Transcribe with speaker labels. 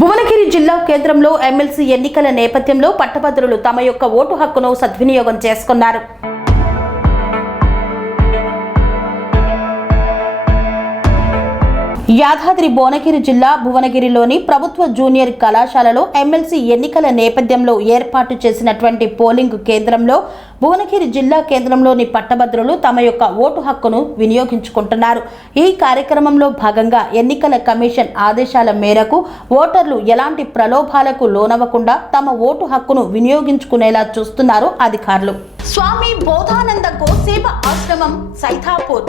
Speaker 1: భువనగిరి జిల్లా కేంద్రంలో ఎమ్మెల్సీ ఎన్నికల నేపథ్యంలో పట్టభద్రులు తమ యొక్క ఓటు హక్కును సద్వినియోగం చేసుకున్నారు. యాదాద్రి భువనగిరి జిల్లా భువనగిరిలోని ప్రభుత్వ జూనియర్ కళాశాలలో ఎమ్మెల్సీ ఎన్నికల నేపథ్యంలో ఏర్పాటు చేసినటువంటి పోలింగ్ కేంద్రంలో భువనగిరి జిల్లా కేంద్రంలోని పట్టభద్రులు తమ యొక్క ఓటు హక్కును వినియోగించుకుంటున్నారు. ఈ కార్యక్రమంలో భాగంగా ఎన్నికల కమిషన్ ఆదేశాల మేరకు ఓటర్లు ఎలాంటి ప్రలోభాలకు లోనవ్వకుండా తమ ఓటు హక్కును వినియోగించుకునేలా చూస్తున్నారు అధికారులు. స్వామి బోధానంద గోసేవ ఆశ్రమం సైథాపూర్